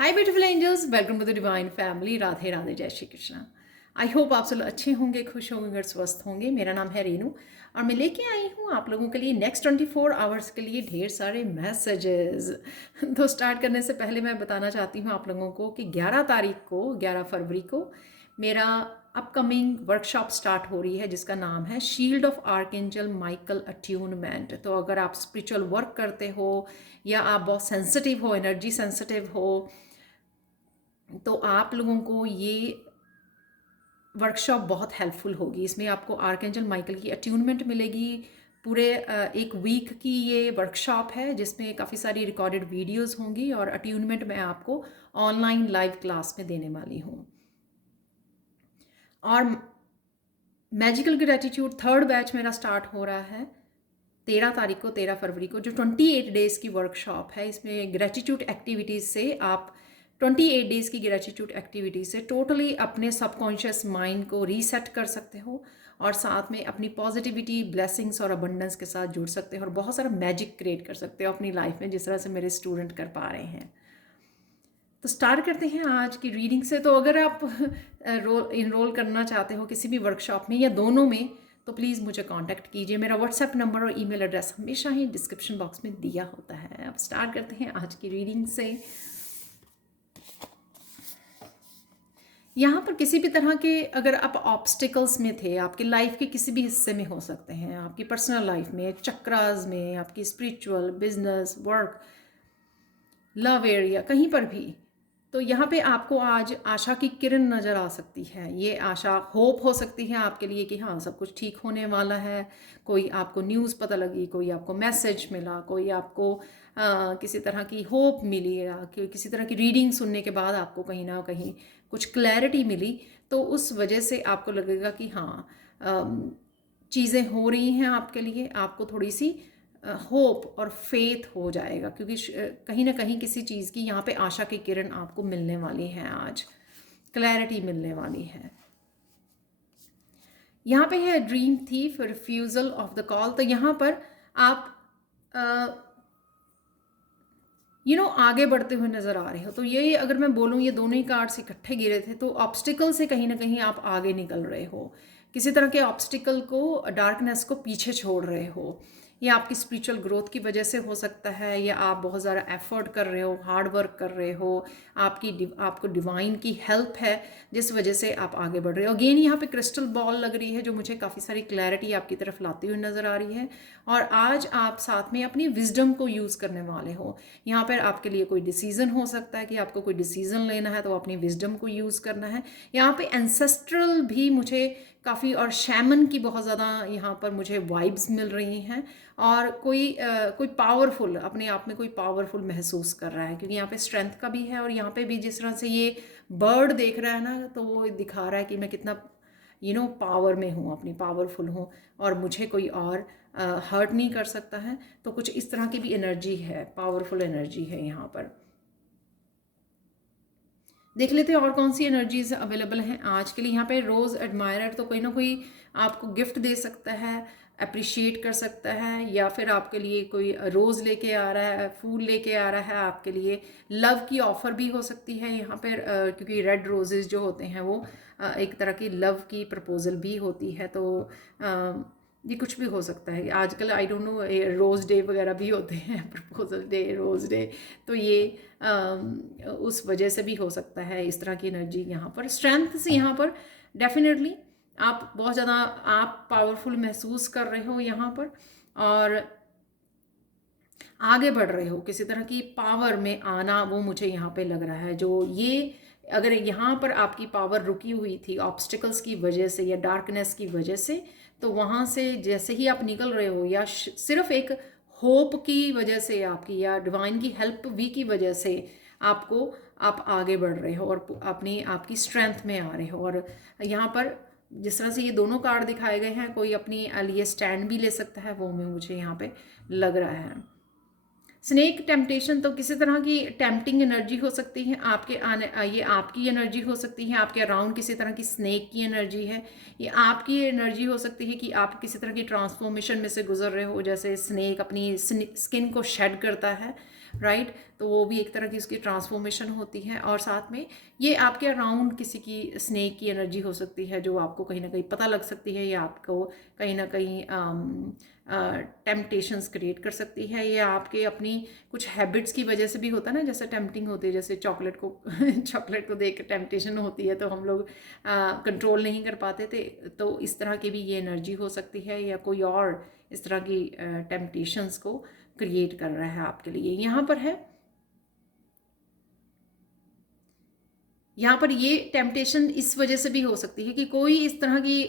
Hi beautiful angels, welcome to the divine family. Radhe Radhe, जय Shri Krishna. I hope आप सब अच्छे होंगे, खुश होंगे और स्वस्थ होंगे। मेरा नाम है रेनू और मैं लेके आई हूँ आप लोगों के लिए नेक्स्ट 24 आवर्स के लिए ढेर सारे मैसेजेस। तो स्टार्ट करने से पहले मैं बताना चाहती हूँ आप लोगों को कि 11 तारीख को, 11 फरवरी को मेरा अपकमिंग वर्कशॉप स्टार्ट हो रही है जिसका नाम है shield of archangel Michael attunement. तो अगर आप स्पिरिचुअल वर्क करते हो या आप बहुत सेंसिटिव हो, एनर्जी सेंसिटिव हो, तो आप लोगों को ये वर्कशॉप बहुत हेल्पफुल होगी। इसमें आपको आर्कएंजल माइकल की अट्यूनमेंट मिलेगी। पूरे एक वीक की ये वर्कशॉप है जिसमें काफ़ी सारी रिकॉर्डेड वीडियोस होंगी और अट्यूनमेंट मैं आपको ऑनलाइन लाइव क्लास में देने वाली हूँ। और मैजिकल ग्रेटिट्यूड थर्ड बैच मेरा स्टार्ट हो रहा है 13 तारीख को, 13 फरवरी को, जो 28 डेज़ की वर्कशॉप है। इसमें ग्रेटिट्यूड एक्टिविटीज़ से आप 28 डेज़ की ग्रेटिट्यूड एक्टिविटीज़ से टोटली अपने सबकॉन्शियस माइंड को रीसेट कर सकते हो और साथ में अपनी पॉजिटिविटी, ब्लेसिंग्स और अबंडेंस के साथ जुड़ सकते हो और बहुत सारा मैजिक क्रिएट कर सकते हो अपनी लाइफ में, जिस तरह से मेरे स्टूडेंट कर पा रहे हैं। तो स्टार्ट करते हैं आज की रीडिंग से। तो अगर आप इनरोल करना चाहते हो किसी भी वर्कशॉप में या दोनों में, तो प्लीज़ मुझे कांटेक्ट कीजिए। मेरा व्हाट्सएप नंबर और ईमेल एड्रेस हमेशा ही डिस्क्रिप्शन बॉक्स में दिया होता है। अब स्टार्ट करते हैं आज की रीडिंग से। यहाँ पर किसी भी तरह के अगर आप ऑब्स्टिकल्स में थे, आपकी लाइफ के किसी भी हिस्से में हो सकते हैं, आपकी पर्सनल लाइफ में, चक्रास में, आपकी spiritual, business, work, love area, कहीं पर भी, तो यहाँ पे आपको आज आशा की किरण नज़र आ सकती है। ये आशा, होप हो सकती है आपके लिए कि हाँ सब कुछ ठीक होने वाला है। कोई आपको न्यूज़ पता लगी, कोई आपको मैसेज मिला, कोई आपको किसी तरह की होप मिली या किसी तरह की रीडिंग सुनने के बाद आपको कहीं ना कहीं कुछ क्लैरिटी मिली, तो उस वजह से आपको लगेगा कि हाँ चीज़ें हो रही हैं आपके लिए। आपको थोड़ी सी होप और फेथ हो जाएगा क्योंकि कहीं ना कहीं किसी चीज़ की यहाँ पे आशा की किरण आपको मिलने वाली है। आज क्लैरिटी मिलने वाली है। यहाँ पे है dream thief, refusal of the call. तो यहाँ पर आप आगे बढ़ते हुए नज़र आ रहे हो। तो ये अगर मैं बोलूँ, ये दोनों ही कार्ड्स इकट्ठे गिरे थे, तो ऑब्स्टिकल से कहीं ना कहीं आप आगे निकल रहे हो। किसी तरह के ऑब्स्टिकल को, डार्कनेस को पीछे छोड़ रहे हो। ये आपकी स्पिरिचुअल ग्रोथ की वजह से हो सकता है या आप बहुत ज़्यादा एफर्ट कर रहे हो, हार्ड वर्क कर रहे हो, आपको डिवाइन की हेल्प है जिस वजह से आप आगे बढ़ रहे हो। अगेन यहाँ पे क्रिस्टल बॉल लग रही है जो मुझे काफ़ी सारी क्लैरिटी आपकी तरफ लाती हुई नज़र आ रही है। और आज आप साथ में अपनी विजडम को यूज़ करने वाले हो। यहाँ पर आपके लिए कोई डिसीज़न हो सकता है कि आपको कोई डिसीज़न लेना है, तो अपनी विजडम को यूज़ करना है। यहाँ पे एंसेस्ट्रल भी मुझे काफ़ी, और शैमन की बहुत ज़्यादा यहाँ पर मुझे वाइब्स मिल रही हैं। और कोई पावरफुल, अपने आप में कोई पावरफुल महसूस कर रहा है क्योंकि यहाँ पे स्ट्रेंथ का भी है। और यहाँ पे भी जिस तरह से ये बर्ड देख रहा है ना, तो वो दिखा रहा है कि मैं कितना पावर में हूँ, अपनी पावरफुल हूँ और मुझे कोई और हर्ट नहीं कर सकता है। तो कुछ इस तरह की भी एनर्जी है, पावरफुल एनर्जी है यहाँ पर। देख लेते हैं और कौन सी एनर्जीज अवेलेबल हैं आज के लिए। यहाँ पे रोज़ एडमायरर, तो कोई ना कोई आपको गिफ्ट दे सकता है, अप्रिशिएट कर सकता है, या फिर आपके लिए कोई रोज़ लेके आ रहा है, फूल लेके आ रहा है आपके लिए। लव की ऑफ़र भी हो सकती है यहाँ पर क्योंकि रेड रोजेज़ जो होते हैं वो एक तरह की लव की प्रपोजल भी होती है। तो ये कुछ भी हो सकता है। आजकल I don't know rose day वगैरह भी होते हैं, प्रपोजल डे, रोज़ डे, तो ये उस वजह से भी हो सकता है इस तरह की एनर्जी यहाँ पर। स्ट्रेंथ से यहाँ पर डेफिनेटली आप बहुत ज़्यादा आप पावरफुल महसूस कर रहे हो यहाँ पर और आगे बढ़ रहे हो। किसी तरह की पावर में आना, वो मुझे यहाँ पे लग रहा है। जो ये अगर यहाँ पर आपकी पावर रुकी हुई थी ऑब्स्टिकल्स की वजह से या डार्कनेस की वजह से, तो वहाँ से जैसे ही आप निकल रहे हो, या सिर्फ एक होप की वजह से आपकी, या डिवाइन की हेल्प भी की वजह से आप आगे बढ़ रहे हो और अपनी आपकी स्ट्रेंथ में आ रहे हो। और यहाँ पर जिस तरह से ये दोनों कार्ड दिखाए गए हैं, कोई अपनी लिए स्टैंड भी ले सकता है, वो मुझे यहाँ पे लग रहा है। स्नेक टेम्पटेशन, तो किसी तरह की टेम्पटिंग एनर्जी हो सकती है आपके आने, ये आपकी एनर्जी हो सकती है, आपके अराउंड किसी तरह की स्नेक की एनर्जी है। ये आपकी एनर्जी हो सकती है कि आप किसी तरह की ट्रांसफॉर्मेशन में से गुजर रहे हो, जैसे स्नेक अपनी स्किन को शेड करता है, राइट। तो वो भी एक तरह की उसकी ट्रांसफॉर्मेशन होती है। और साथ में ये आपके अराउंड किसी की स्नेक की एनर्जी हो सकती है जो आपको कहीं ना कहीं पता लग सकती है, या आपको कहीं ना कहीं टेम्पटेशंस क्रिएट कर सकती है, या आपके अपनी कुछ हैबिट्स की वजह से भी होता है ना, जैसे टेम्पटिंग होती है, जैसे चॉकलेट को चॉकलेट को देख के टेम्पटेशन होती है तो हम लोग कंट्रोल नहीं कर पाते थे। तो इस तरह की भी ये एनर्जी हो सकती है, या कोई और इस तरह की टेम्पटेशंस को क्रिएट कर रहा है आपके लिए। यहाँ पर ये टेम्पटेशन इस वजह से भी हो सकती है कि कोई इस तरह की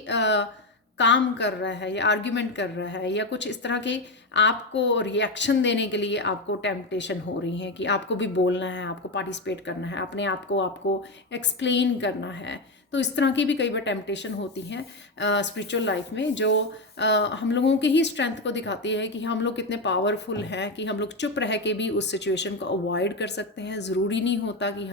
काम कर रहा है या आर्ग्यूमेंट कर रहा है, या कुछ इस तरह के आपको रिएक्शन देने के लिए आपको टेम्पटेशन हो रही है कि आपको भी बोलना है, आपको पार्टिसिपेट करना है, अपने आप को आपको एक्सप्लेन करना है। तो इस तरह की भी कई बार टेम्पटेशन होती है स्पिरिचुअल लाइफ में, जो हम लोगों की ही स्ट्रेंथ को दिखाती है कि हम लोग कितने पावरफुल हैं, कि हम लोग चुप रह के भी उस सिचुएशन को अवॉइड कर सकते हैं। ज़रूरी नहीं होता कि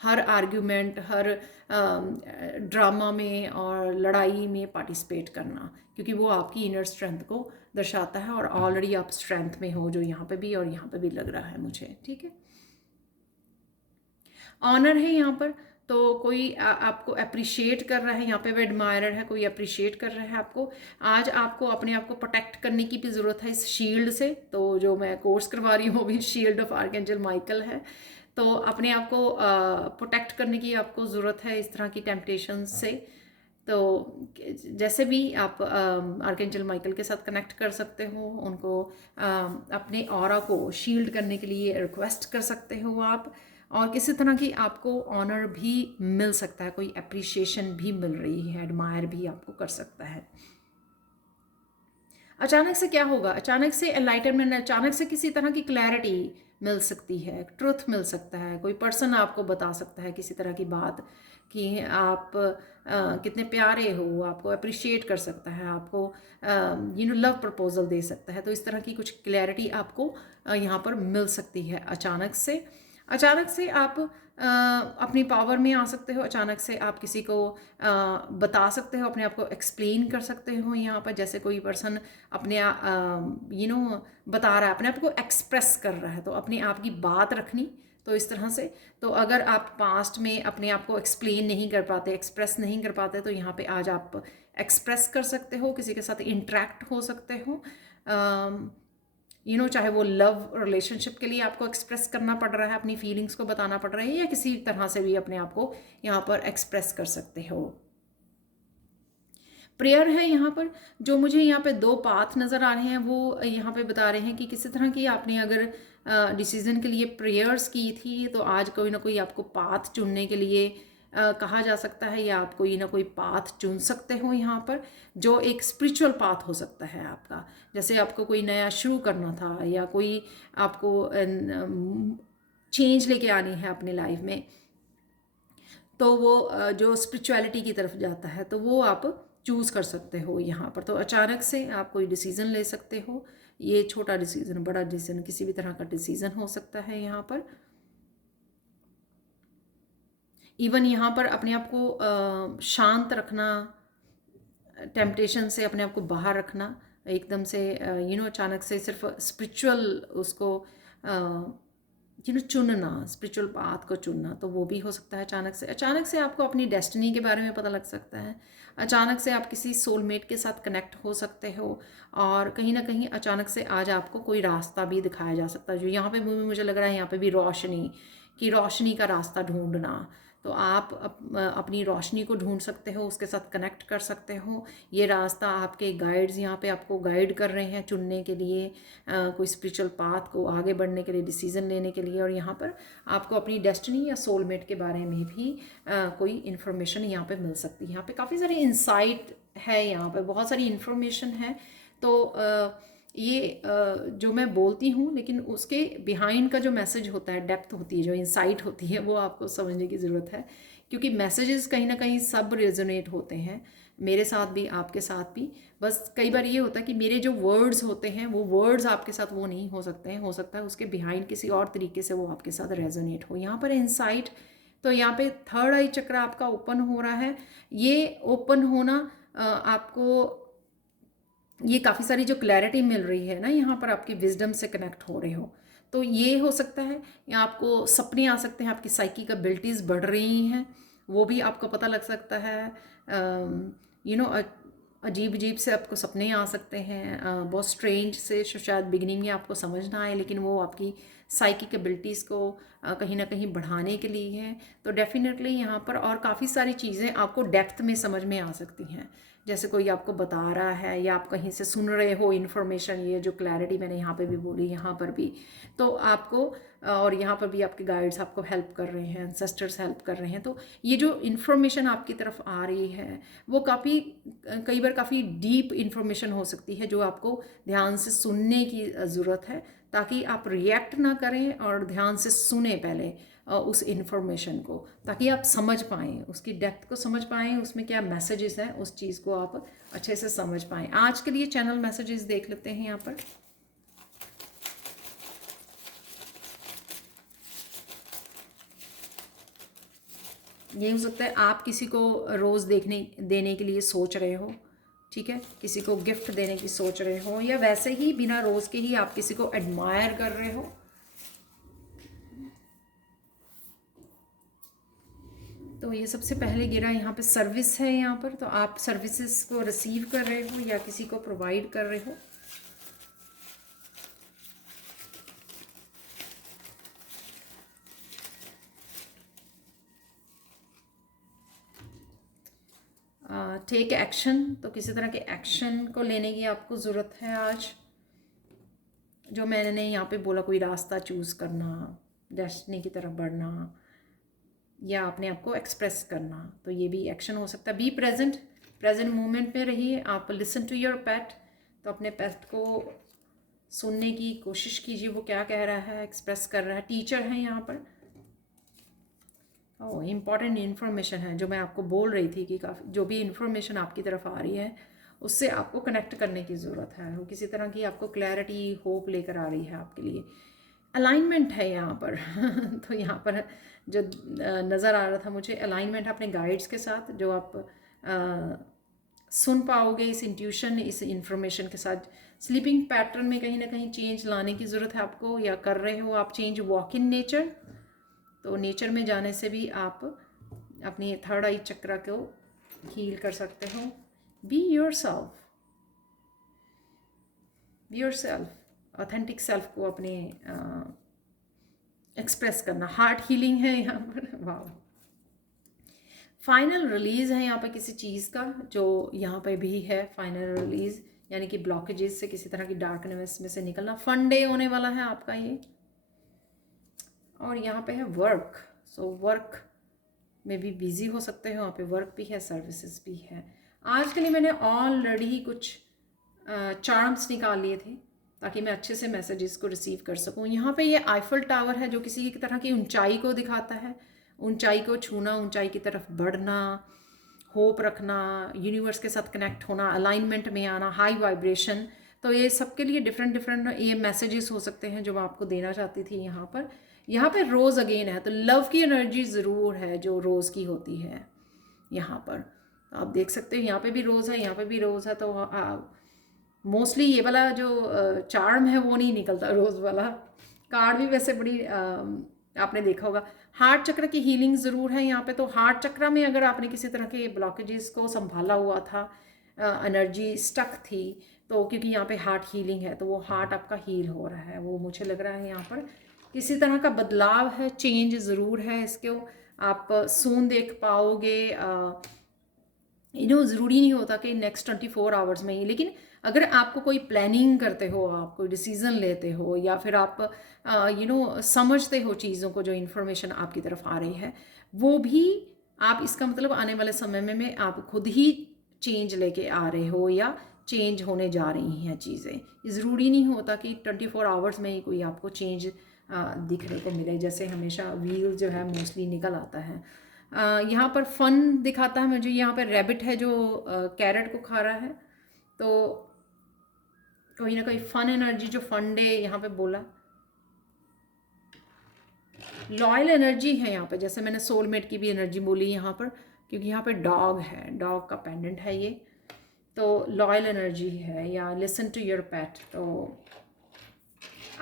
हर आर्ग्यूमेंट, हर ड्रामा में और लड़ाई में पार्टिसिपेट करना, क्योंकि वो आपकी इनर स्ट्रेंथ को दर्शाता है, और ऑलरेडी आप स्ट्रेंथ में हो, जो यहाँ पे भी और यहाँ पे भी लग रहा है मुझे। ठीक है, ऑनर है यहाँ पर, तो कोई आपको अप्रिशिएट कर रहा है, यहाँ पे भी एडमायरर है, कोई अप्रिशिएट कर रहा है आपको। आज आपको अपने आप को प्रोटेक्ट करने की भी ज़रूरत है इस शील्ड से। तो जो मैं कोर्स करवा रही हूँ वो भी शील्ड ऑफ आर्कएंजल माइकल है। तो अपने आप को प्रोटेक्ट करने की आपको ज़रूरत है इस तरह की टेम्पटेशन से। तो जैसे भी आप आर्कएंजल माइकल के साथ कनेक्ट कर सकते हो, उनको अपने ऑरा को शील्ड करने के लिए रिक्वेस्ट कर सकते हो आप, और किसी तरह की आपको ऑनर भी मिल सकता है, कोई अप्रिशिएशन भी मिल रही है, एडमायर भी आपको कर सकता है। अचानक से क्या होगा, अचानक से एनलाइटनमेंट, अचानक से किसी तरह की क्लैरिटी मिल सकती है, ट्रुथ मिल सकता है, कोई पर्सन आपको बता सकता है किसी तरह की बात कि आप कितने प्यारे हो, आपको अप्रिशिएट कर सकता है, आपको लव प्रपोजल दे सकता है। तो इस तरह की कुछ क्लैरिटी आपको यहाँ पर मिल सकती है अचानक से आप अपनी पावर में आ सकते हो, अचानक से आप किसी को बता सकते हो, अपने आप को एक्सप्लेन कर सकते हो। यहाँ पर जैसे कोई पर्सन अपने बता रहा है, अपने आप को एक्सप्रेस कर रहा है, तो अपने आप की बात रखनी। तो इस तरह से, तो अगर आप पास्ट में अपने आप को एक्सप्लेन नहीं कर पाते, एक्सप्रेस नहीं कर पाते, तो यहाँ पे आज आप एक्सप्रेस कर सकते हो, किसी के साथ इंटरेक्ट हो सकते हो। चाहे वो लव रिलेशनशिप के लिए आपको एक्सप्रेस करना पड़ रहा है, अपनी फीलिंग्स को बताना पड़ रहा है, या किसी तरह से भी अपने आप को यहाँ पर एक्सप्रेस कर सकते हो। प्रेयर है यहाँ पर, जो मुझे यहाँ पे 2 पाथ नज़र आ रहे हैं, वो यहाँ पे बता रहे हैं कि किसी तरह की आपने अगर डिसीज़न के लिए प्रेयर्स की थी, तो आज कोई ना कोई आपको पाथ चुनने के लिए कहा जा सकता है, या आप कोई ना कोई पाथ चुन सकते हो यहाँ पर, जो एक स्पिरिचुअल पाथ हो सकता है आपका। जैसे आपको कोई नया शुरू करना था, या कोई आपको चेंज लेके आनी है अपने लाइफ में, तो वो जो स्पिरिचुअलिटी की तरफ जाता है, तो वो आप चूज़ कर सकते हो यहाँ पर। तो अचानक से आप कोई डिसीज़न ले सकते हो, ये छोटा डिसीज़न, बड़ा डिसीज़न, किसी भी तरह का डिसीज़न हो सकता है यहाँ पर। इवन यहाँ पर अपने आप को शांत रखना, टेम्पटेशन से अपने आप को बाहर रखना, एकदम से अचानक से सिर्फ स्पिरिचुअल उसको चुनना, स्पिरिचुअल पाथ को चुनना, तो वो भी हो सकता है अचानक से आपको अपनी डेस्टिनी के बारे में पता लग सकता है, अचानक से आप किसी सोलमेट के साथ कनेक्ट हो सकते हो, और कहीं ना कहीं अचानक से आज आपको कोई रास्ता भी दिखाया जा सकता है। जो यहाँ पे मुझे लग रहा है, यहाँ पे भी रोशनी का रास्ता ढूंढना, तो आप अपनी रोशनी को ढूंढ सकते हो, उसके साथ कनेक्ट कर सकते हो। ये रास्ता आपके गाइड्स यहाँ पे आपको गाइड कर रहे हैं चुनने के लिए, कोई स्पिरिचुअल पाथ को आगे बढ़ने के लिए, डिसीज़न लेने के लिए। और यहाँ पर आपको अपनी डेस्टिनी या सोलमेट के बारे में भी कोई इन्फॉर्मेशन यहाँ पे मिल सकती है। यहाँ पे काफ़ी सारी इंसाइट है, यहाँ पे बहुत सारी इन्फॉर्मेशन है। तो ये जो मैं बोलती हूँ, लेकिन उसके बिहाइंड का जो मैसेज होता है, डेप्थ होती है, जो इंसाइट होती है, वो आपको समझने की ज़रूरत है, क्योंकि मैसेजेस कहीं ना कहीं सब रेजोनेट होते हैं, मेरे साथ भी, आपके साथ भी। बस कई बार ये होता है कि मेरे जो वर्ड्स होते हैं, वो वर्ड्स आपके साथ वो नहीं हो सकते हैं, हो सकता है उसके बिहाइंड किसी और तरीके से वो आपके साथ रेजोनेट हो। यहाँ पर इंसाइट, तो यहाँ पे थर्ड आई चक्र आपका ओपन हो रहा है। ये ओपन होना आपको, ये काफ़ी सारी जो क्लैरिटी मिल रही है ना, यहाँ पर आपकी विजडम से कनेक्ट हो रहे हो, तो ये हो सकता है, या आपको सपने आ सकते हैं, आपकी साइकिक एबिलिटीज़ बढ़ रही हैं, वो भी आपको पता लग सकता है। यू नो अजीब अजीब से आपको सपने आ सकते हैं, बहुत स्ट्रेंज से, शायद बिगिनिंग में आपको समझ ना आए, लेकिन वो आपकी साइकिक एबिलिटीज़ को कहीं ना कहीं बढ़ाने के लिए हैं। तो डेफिनेटली यहाँ पर और काफ़ी सारी चीज़ें आपको डेप्थ में समझ में आ सकती हैं, जैसे कोई आपको बता रहा है या आप कहीं से सुन रहे हो इन्फॉर्मेशन, ये जो क्लैरिटी मैंने यहाँ पे भी बोली, यहाँ पर भी तो आपको, और यहाँ पर भी आपके गाइड्स आपको हेल्प कर रहे हैं, एंसेस्टर्स हेल्प कर रहे हैं। तो ये जो इन्फॉर्मेशन आपकी तरफ आ रही है वो कई बार काफ़ी डीप इन्फॉर्मेशन हो सकती है, जो आपको ध्यान से सुनने की ज़रूरत है, ताकि आप रिएक्ट ना करें और ध्यान से सुने पहले उस इन्फॉर्मेशन को, ताकि आप समझ पाएँ, उसकी डेप्थ को समझ पाएँ, उसमें क्या मैसेजेस हैं, उस चीज़ को आप अच्छे से समझ पाएँ। आज के लिए चैनल मैसेजेस देख लेते हैं यहाँ पर। ये हो सकता है आप किसी को रोज़ देने के लिए सोच रहे हो, ठीक है, किसी को गिफ्ट देने की सोच रहे हो, या वैसे ही बिना रोज़ के ही आप किसी को एडमायर कर रहे हो। तो ये सबसे पहले गिरा यहाँ पे सर्विस है, यहाँ पर तो आप सर्विसेज को रिसीव कर रहे हो या किसी को प्रोवाइड कर रहे हो। टेक एक्शन, तो किसी तरह के एक्शन को लेने की आपको ज़रूरत है आज। जो मैंने यहाँ पे बोला, कोई रास्ता चूज़ करना, डेस्टिनी की तरफ बढ़ना, या अपने आप को एक्सप्रेस करना, तो ये भी एक्शन हो सकता है। बी प्रेजेंट, प्रेजेंट मोमेंट में रहिए। आप लिसन टू योर पेट, तो अपने पेट को सुनने की कोशिश कीजिए, वो क्या कह रहा है, एक्सप्रेस कर रहा है। टीचर है यहाँ पर, इम्पॉर्टेंट इन्फॉर्मेशन है जो मैं आपको बोल रही थी कि काफ़ी जो भी इन्फॉर्मेशन आपकी तरफ आ रही है उससे आपको कनेक्ट करने की ज़रूरत है, वो किसी तरह की आपको क्लैरिटी, होप लेकर आ रही है आपके लिए। अलाइनमेंट है यहाँ पर तो यहाँ पर जो नज़र आ रहा था मुझे, अलाइनमेंट अपने गाइड्स के साथ, जो आप सुन पाओगे इस इंट्यूशन, इस इंफॉर्मेशन के साथ। स्लीपिंग पैटर्न में कहीं ना कहीं चेंज लाने की ज़रूरत है आपको, या कर रहे हो आप चेंज। वॉक इन नेचर, तो नेचर में जाने से भी आप अपनी थर्ड आई चक्रा को हील कर सकते हो। Be your self, be your self, authentic self को अपने एक्सप्रेस करना। हार्ट हीलिंग है यहाँ पर, वाह। फाइनल रिलीज़ है यहाँ पर किसी चीज़ का, जो यहाँ पे भी है फाइनल रिलीज़, यानी कि ब्लॉकेजेस से, किसी तरह की डार्कनेस में से निकलना। फन डे होने वाला है आपका ये। और यहाँ पे है वर्क, सो वर्क में भी बिजी हो सकते हो, वहाँ पे वर्क भी है, सर्विसेज भी है। आज के लिए मैंने ऑलरेडी कुछ चार्म्स निकाल लिए थे ताकि मैं अच्छे से मैसेजेस को रिसीव कर सकूँ। यहाँ पे ये आईफल टावर है, जो किसी की तरह की ऊंचाई को दिखाता है, ऊंचाई को छूना, ऊंचाई की तरफ बढ़ना, होप रखना, यूनिवर्स के साथ कनेक्ट होना, अलाइनमेंट में आना, हाई वाइब्रेशन। तो ये सबके लिए डिफरेंट डिफरेंट ये मैसेजेस हो सकते हैं जो मैं आपको देना चाहती थी। यहाँ पे रोज़ अगेन है, तो लव की एनर्जी ज़रूर है जो रोज़ की होती है यहाँ पर। तो आप देख सकते हो यहाँ पे भी रोज़ है, यहाँ पे भी रोज़ है। तो मोस्टली ये वाला जो चार्म है वो नहीं निकलता, रोज़ वाला कार्ड भी वैसे बड़ी आपने देखा होगा। हार्ट चक्र की हीलिंग ज़रूर है यहाँ पे। तो हार्ट चक्र में अगर आपने किसी तरह के ब्लॉकेजेस को संभाला हुआ था, एनर्जी स्टक थी, तो क्योंकि यहाँ पे हार्ट हीलिंग है तो वो हार्ट आपका हील हो रहा है, वो मुझे लग रहा है। यहाँ पर किसी तरह का बदलाव है, चेंज ज़रूर है, इसको आप सून देख पाओगे। ज़रूरी नहीं होता कि नेक्स्ट 24 आवर्स में ही, लेकिन अगर आपको कोई प्लानिंग करते हो, आप कोई डिसीज़न लेते हो, या फिर आप समझते हो चीज़ों को, जो इन्फॉर्मेशन आपकी तरफ आ रही है, वो भी आप, इसका मतलब आने वाले समय में आप खुद ही चेंज लेके आ रहे हो या चेंज होने जा रही हैं चीज़ें। ज़रूरी नहीं होता कि 24 आवर्स में ही कोई आपको चेंज दिखने को मिले, जैसे हमेशा व्हील जो है मोस्टली निकल आता है। यहाँ पर फन दिखाता है मुझे। यहाँ पर रैबिट है जो कैरेट को खा रहा है, तो कोई ना कोई फन एनर्जी, जो फन डे यहाँ पे बोला। लॉयल एनर्जी है यहाँ पे, जैसे मैंने सोलमेट की भी एनर्जी बोली यहाँ पर, क्योंकि यहाँ पे डॉग है, डॉग का पेंडेंट है ये, तो लॉयल एनर्जी है। या लिसन टू योर पेट, तो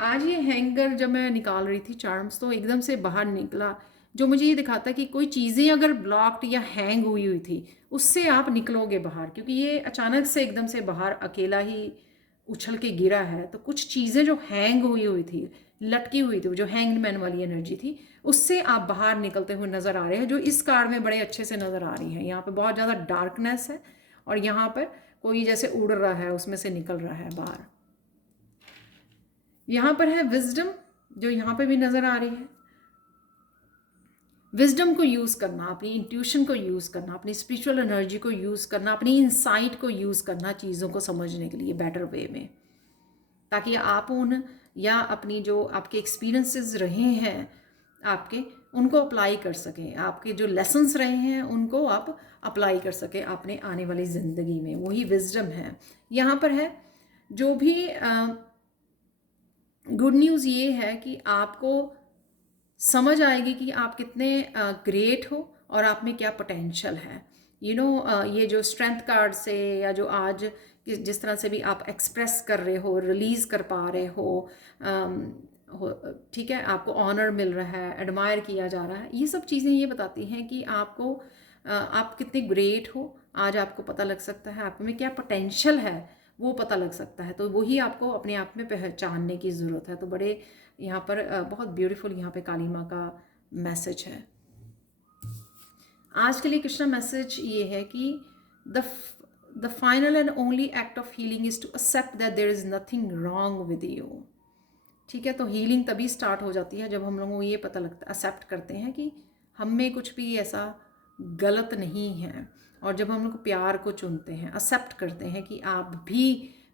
आज ये हैंगर जब मैं निकाल रही थी चार्म्स तो एकदम से बाहर निकला, जो मुझे ये दिखाता कि कोई चीज़ें अगर ब्लॉक्ड या हैंग हुई हुई थी उससे आप निकलोगे बाहर, क्योंकि ये अचानक से एकदम से बाहर अकेला ही उछल के गिरा है। तो कुछ चीज़ें जो हैंग हुई हुई थी, लटकी हुई थी, जो हैंग्ड मैन वाली एनर्जी थी, उससे आप बाहर निकलते हुए नज़र आ रहे हैं, जो इस कार्ड में बड़े अच्छे से नज़र आ रही है। यहाँ पे बहुत ज़्यादा डार्कनेस है और यहाँ पर कोई जैसे उड़ रहा है, उसमें से निकल रहा है बाहर। यहाँ पर है विजडम, जो यहाँ पे भी नज़र आ रही है। विजडम को यूज़ करना, अपनी इंट्यूशन को यूज़ करना, अपनी स्पिरिचुअल एनर्जी को यूज़ करना, अपनी इंसाइट को यूज़ करना चीज़ों को समझने के लिए बेटर वे में, ताकि आप उन या अपनी जो आपके एक्सपीरियंसेस रहे हैं आपके, उनको अप्लाई कर सकें। आपके जो लेसन्स रहे हैं उनको आप अप्लाई कर सकें अपने आने वाली ज़िंदगी में। वही विजडम है। यहाँ पर है जो भी गुड न्यूज़ ये है कि आपको समझ आएगी कि आप कितने ग्रेट हो और आप में क्या पोटेंशियल है। ये जो स्ट्रेंथ कार्ड से या जो आज जिस तरह से भी आप एक्सप्रेस कर रहे हो, रिलीज़ कर पा रहे हो, ठीक है, आपको ऑनर मिल रहा है, एडमायर किया जा रहा है, ये सब चीज़ें ये बताती हैं कि आपको आप कितने ग्रेट हो। आज आपको पता लग सकता है आप में क्या पोटेंशियल है, वो पता लग सकता है। तो वही आपको अपने आप में पहचानने की ज़रूरत है। तो बड़े यहाँ पर बहुत ब्यूटीफुल यहाँ पे काली माँ का मैसेज है। आज के लिए कृष्णा मैसेज ये है कि the final and only act of healing is to accept that there is nothing wrong with you. ठीक है, तो हीलिंग तभी स्टार्ट हो जाती है जब हम लोगों को ये पता लगता, एक्सेप्ट करते हैं कि हम में कुछ भी ऐसा गलत नहीं है। और जब हम लोग प्यार को चुनते हैं, एक्सेप्ट करते हैं कि आप भी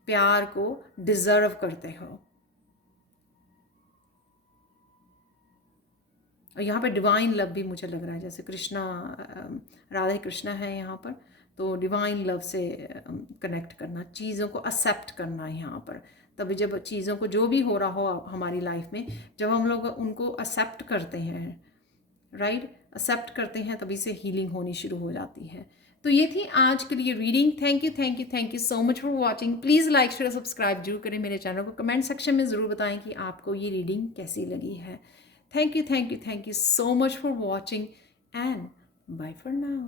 प्यार को डिज़र्व करते हो। और यहाँ पे डिवाइन लव भी मुझे लग रहा है, जैसे कृष्णा राधे कृष्णा है यहाँ पर, तो डिवाइन लव से कनेक्ट करना, चीज़ों को एक्सेप्ट करना यहाँ पर। तभी जब चीज़ों को जो भी हो रहा हो हमारी लाइफ में, जब हम लोग उनको एक्सेप्ट करते हैं, राइट, एक्सेप्ट करते हैं, तभी से हीलिंग होनी शुरू हो जाती है। तो ये थी आज के लिए reading. Thank you so much for watching. Please like share subscribe जरूर करें मेरे चैनल को। कमेंट सेक्शन में ज़रूर बताएं कि आपको ये रीडिंग कैसी लगी है। Thank you so much for watching and bye for now.